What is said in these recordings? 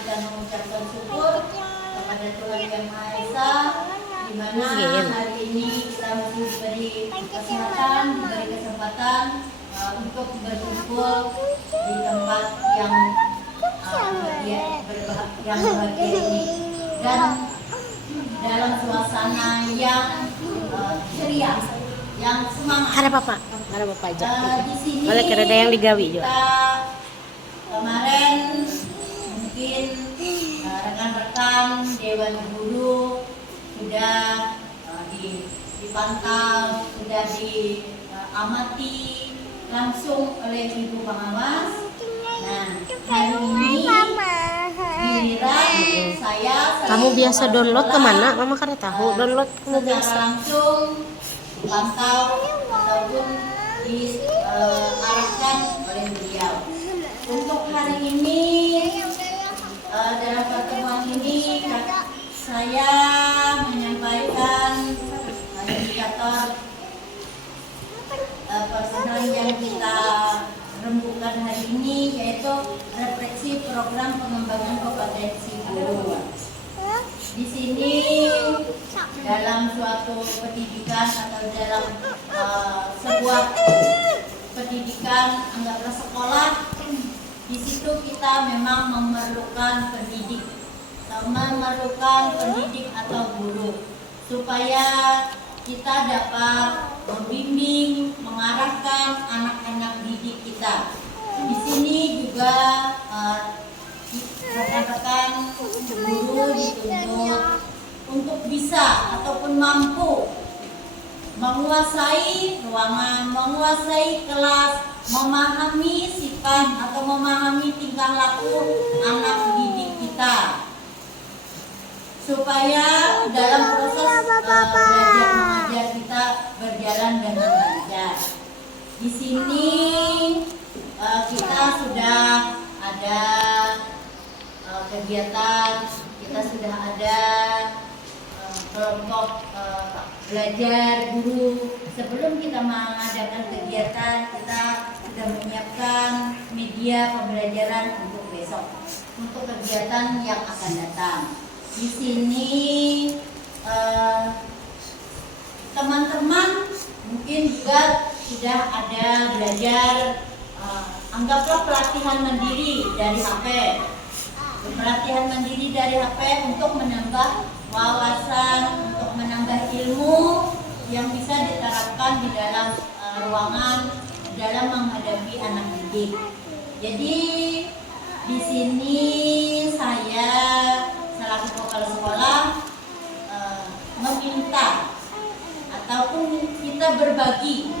kita mengucapkan syukur kepada Tuhan Yang Maha Esa, di mana hari ini kita masih diberi kesehatan, diberi kesempatan untuk berkumpul di tempat yang bahagia ini, dan dalam suasana yang ceria, yang semangat. Ada bapak aja. Di sini boleh ada yang digawi juga. Kita kemarin mungkin rekan-rekan Dewan Guru sudah dipantau, sudah diamati langsung oleh Ibu Pengawas. Nah, hari ini giliran saya Kamu biasa download kemana? Mama karena tahu download kamu secara biasa. langsung dipantau ataupun diarahkan oleh beliau. Untuk hari ini dalam pertemuan ini saya menyampaikan indikator personal yang kita rembukan hari ini, yaitu refleksi program pengembangan kompetensi guru. Di sini dalam suatu pendidikan atau dalam sebuah pendidikan, anggaplah sekolah, di situ kita memang memerlukan pendidik atau guru, supaya kita dapat membimbing, mengarahkan anak-anak didik kita. Di sini juga rekan-rekan guru dituntut untuk bisa ataupun mampu menguasai ruangan, menguasai kelas, memahami sifat atau memahami tingkah laku anak didik kita, supaya dalam proses belajar mengajar kita berjalan dengan lancar. Di sini kita sudah ada kegiatan, kita sudah ada kelompok belajar guru. Sebelum kita mengadakan kegiatan, kita sudah menyiapkan media pembelajaran untuk besok, untuk kegiatan yang akan datang. Di sini teman-teman mungkin juga sudah ada belajar, anggaplah pelatihan mandiri dari HP. Pelatihan mandiri dari HP untuk menambah wawasan, untuk menambah ilmu yang bisa diterapkan di dalam ruangan dalam menghadapi anak didik. Jadi di sini saya selaku kepala sekolah meminta ataupun kita berbagi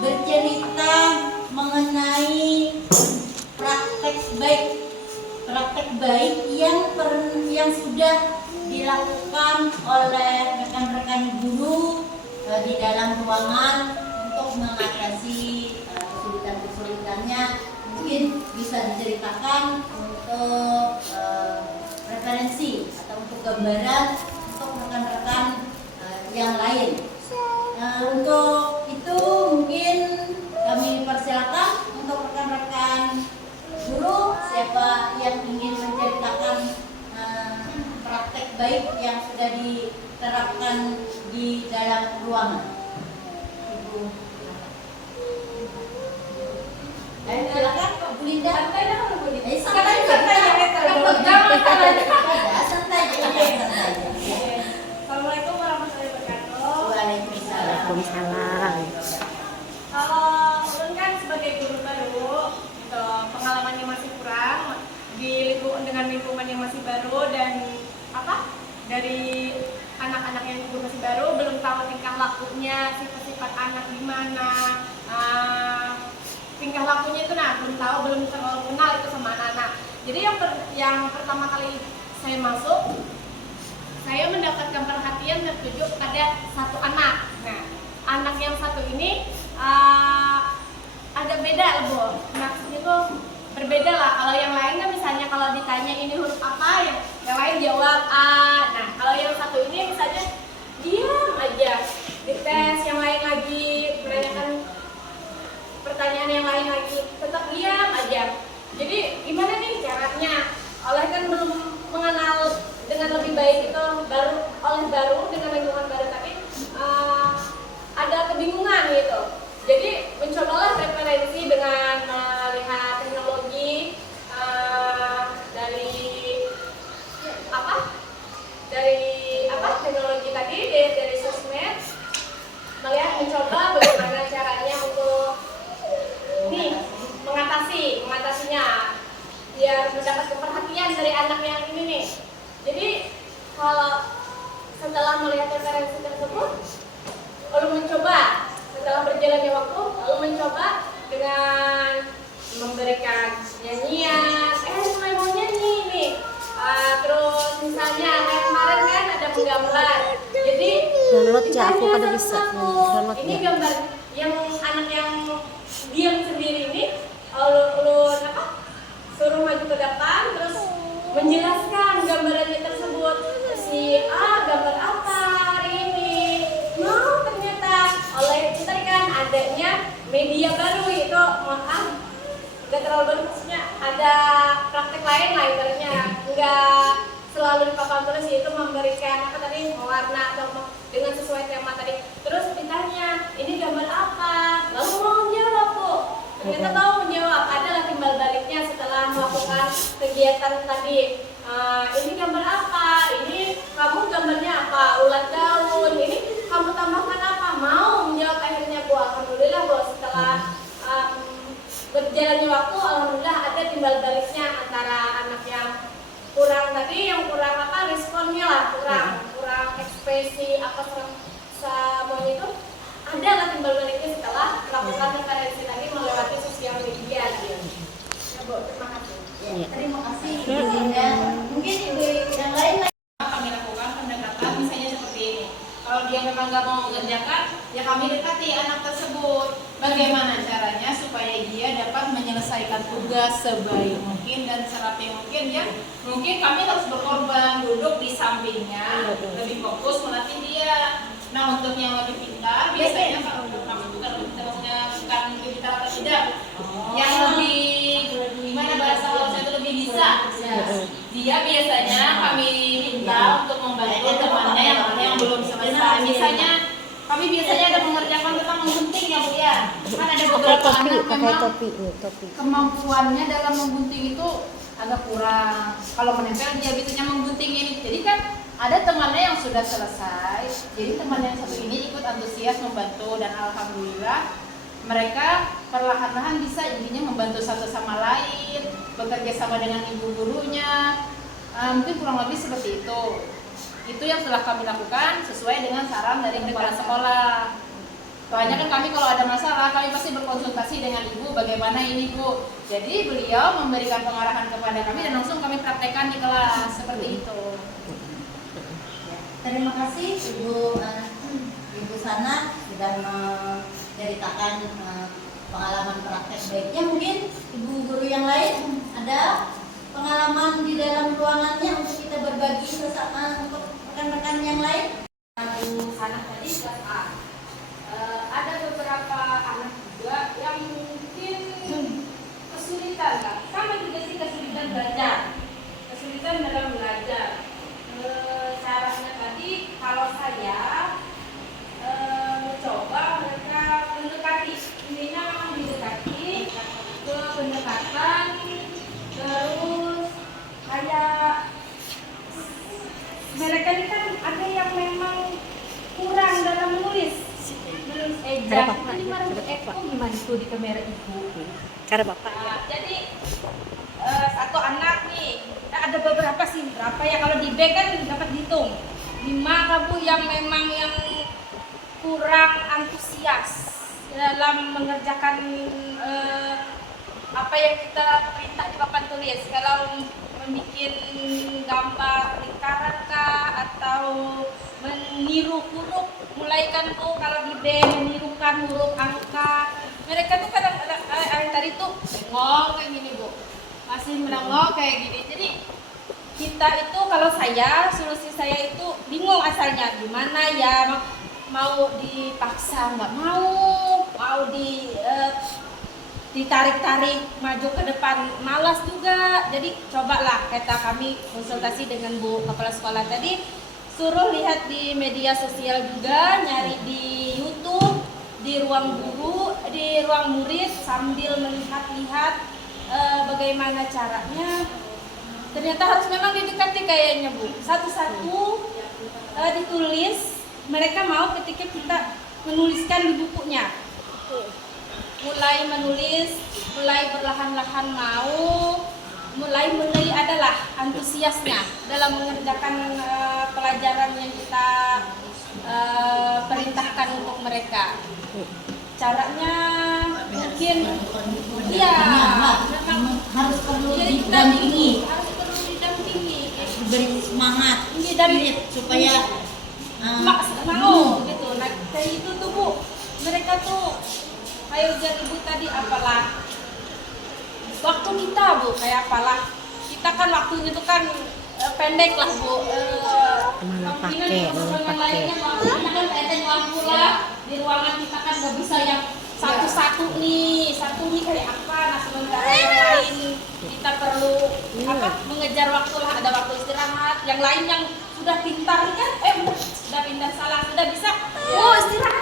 bercerita mengenai praktek baik yang sudah dilakukan oleh rekan-rekan guru di dalam ruangan untuk mengatasi kesulitan-kesulitannya. Mungkin bisa diceritakan untuk referensi atau untuk gambaran untuk rekan-rekan yang lain. Untuk itu mungkin kami persilakan untuk rekan-rekan guru, siapa yang ingin menceritakan praktek baik yang sudah diterapkan di dalam ruangan. Ibu, silakan Bu Linda. Santai aja. Assalamualaikum warahmatullahi wabarakatuh. Waalaikumsalam. Waalaikumsalam. Kalau ulun kan sebagai guru baru, gitu, pengalamannya masih kurang dengan lingkungan yang masih baru, dan dari anak-anak yang masih baru, belum tahu tingkah lakunya, sifat-sifat anak gimana, tingkah lakunya itu belum tahu, belum terlalu kenal itu sama anak-anak. Jadi yang pertama kali saya masuk, saya mendapatkan perhatian tertuju pada satu anak. Nah, anak yang satu ini agak beda loh, Bu. Maksudnya tuh berbeda lah. Kalau yang lain kan misalnya kalau ditanya ini huruf apa, yang lain jawab A. Nah, kalau yang satu ini misalnya diam aja. Dites yang lain lagi, menanyakan pertanyaan yang lain lagi, tetap diam aja. biar mendapatkan perhatian dari anak yang ini nih. Jadi kalau setelah melihat referensi tersebut, lalu mencoba setelah berjalannya waktu, lalu mencoba dengan memberikan nyanyian, mulai mau nyanyi nih. Terus misalnya kayak kemarin kan ada menggambar, jadi Download ya, aku ditanya kada bisa. satu-satu. Download Ini ya. gambar yang anak yang diam sendiri ini, lu suruh maju ke depan, terus menjelaskan gambarannya tersebut. Si A gambar apa hari ini? Mau ternyata oleh kita kan adanya media baru itu, maaf nggak terlalu baru, maksudnya ada praktek lain lah ibaratnya, nggak selalu di papan tulis, yaitu memberikan apa tadi, warna atau dengan sesuai tema tadi. Terus ditanya ini gambar apa, lalu mau menjawab Bu, ternyata tahu menjawab, adalah timbal baliknya setelah melakukan kegiatan tadi. Ini gambar apa, ini kamu gambarnya apa, ulat daun, ini kamu tambahkan apa, mau menjawab akhirnya Bu. Alhamdulillah Bu, setelah berjalannya waktu, alhamdulillah ada timbal baliknya antara anak yang kurang tadi, yang kurang apa responnya lah, kurang ekspresi apa semuanya itu, ada lah timbal baliknya setelah melakukan referensi tadi melewati sosial media gitu. Ya Bu, terima kasih. Ya, terima kasih Ibu Linda. Mungkin ibu yang lain Kami lakukan pendekatan misalnya seperti ini. Kalau dia memang nggak mau mengerjakan, ya kami dekati anak tersebut. Bagaimana caranya supaya dia dapat menyelesaikan tugas sebaik mungkin dan serapi mungkin, ya. Mungkin kami harus berkorban, duduk di sampingnya, lebih fokus melatih dia. Nah, untuk yang lebih pintar, biasanya bukan lebih pintar atau tidak, yang lebih gimana bahasa Hausa itu lebih bisa. Dia biasanya kami minta untuk membantu temannya yang belum selesai. Misalnya kami biasanya ada mengerjakan tentang menggunting ya Bu ya. Kan ada beberapa anak memang topi. kemampuannya dalam menggunting itu agak kurang. Kalau menempel dia biasanya menggunting ini. Jadi kan ada temannya yang sudah selesai. Jadi teman yang satu ini ikut antusias membantu dan alhamdulillah mereka perlahan-lahan bisa intinya membantu satu sama lain, bekerja sama dengan ibu gurunya. Mungkin kurang lebih seperti itu. Itu yang telah kami lakukan sesuai dengan saran dari kepala sekolah. Soalnya kan kami kalau ada masalah, kami pasti berkonsultasi dengan ibu bagaimana ini Bu. Jadi beliau memberikan pengarahan kepada kami dan langsung kami praktekkan di kelas seperti itu. terima kasih Ibu Sana sudah menceritakan pengalaman praktek baiknya. Mungkin ibu guru yang lain ada pengalaman di dalam ruangannya untuk kita berbagi bersama untuk rekan-rekan yang lain. Ibu Sana tadi kelas A. Ada beberapa anak juga yang mungkin kesulitan kan? Sama juga sih kesulitan belajar, kesulitan dalam belajar. Caranya tadi kalau saya mencoba mereka mendekati, intinya memang didekati ke pendekatan, terus kayak mereka ini kan ada yang memang kurang dalam menulis ejak. Ini mana gimana tuh di kamera ibu? Cara Bapak. Nah, jadi satu anak nih, ada beberapa sih, berapa ya, kalau di B kan dapat dihitung 5 kabu yang memang yang kurang antusias dalam mengerjakan apa yang kita perintah di papan tulis. Kalau membuat gambar lingkaran kah, atau meniru huruf, mulai kan tuh kalau di B menirukan huruf angka, mereka tuh kadang tadi tuh bengong kayak gini Bu, masih melengok kayak gini. Jadi kita itu, kalau saya, solusi saya itu bingung asalnya gimana ya, mau dipaksa nggak mau ditarik-tarik maju ke depan, malas juga. Jadi cobalah, kata kami konsultasi dengan Bu Kepala Sekolah tadi, suruh lihat di media sosial juga, nyari di YouTube, di ruang guru, di ruang murid, sambil melihat-lihat bagaimana caranya. Ternyata harus memang didekati kayaknya Bu, satu-satu ditulis. Mereka mau ketika kita menuliskan di bukunya, mulai menulis, mulai berlahan-lahan mulai adalah antusiasnya dalam mengerjakan pelajaran yang kita perintahkan untuk mereka. Caranya mungkin iya memang harus perlu jadi kita didampingi, harus perlu didampingi beri semangat, ini dari spirit, supaya mau gitu. Nah kayak itu tuh Bu, mereka tuh kayak ujar Ibu tadi apalah waktu kita Bu, kayak apalah kita kan waktunya tuh kan pendek lah Bu. Mana Kemungkinan pakai, teman-teman mana lainnya waktu kita kan pendek waktu lah di ruangan kita kan nggak bisa yang satu-satu nih kayak apa. Nah sementara yang lain kita perlu mengejar waktu lah, ada waktu istirahat. Yang lain yang sudah pintar kan sudah pintar salah sudah bisa istirahat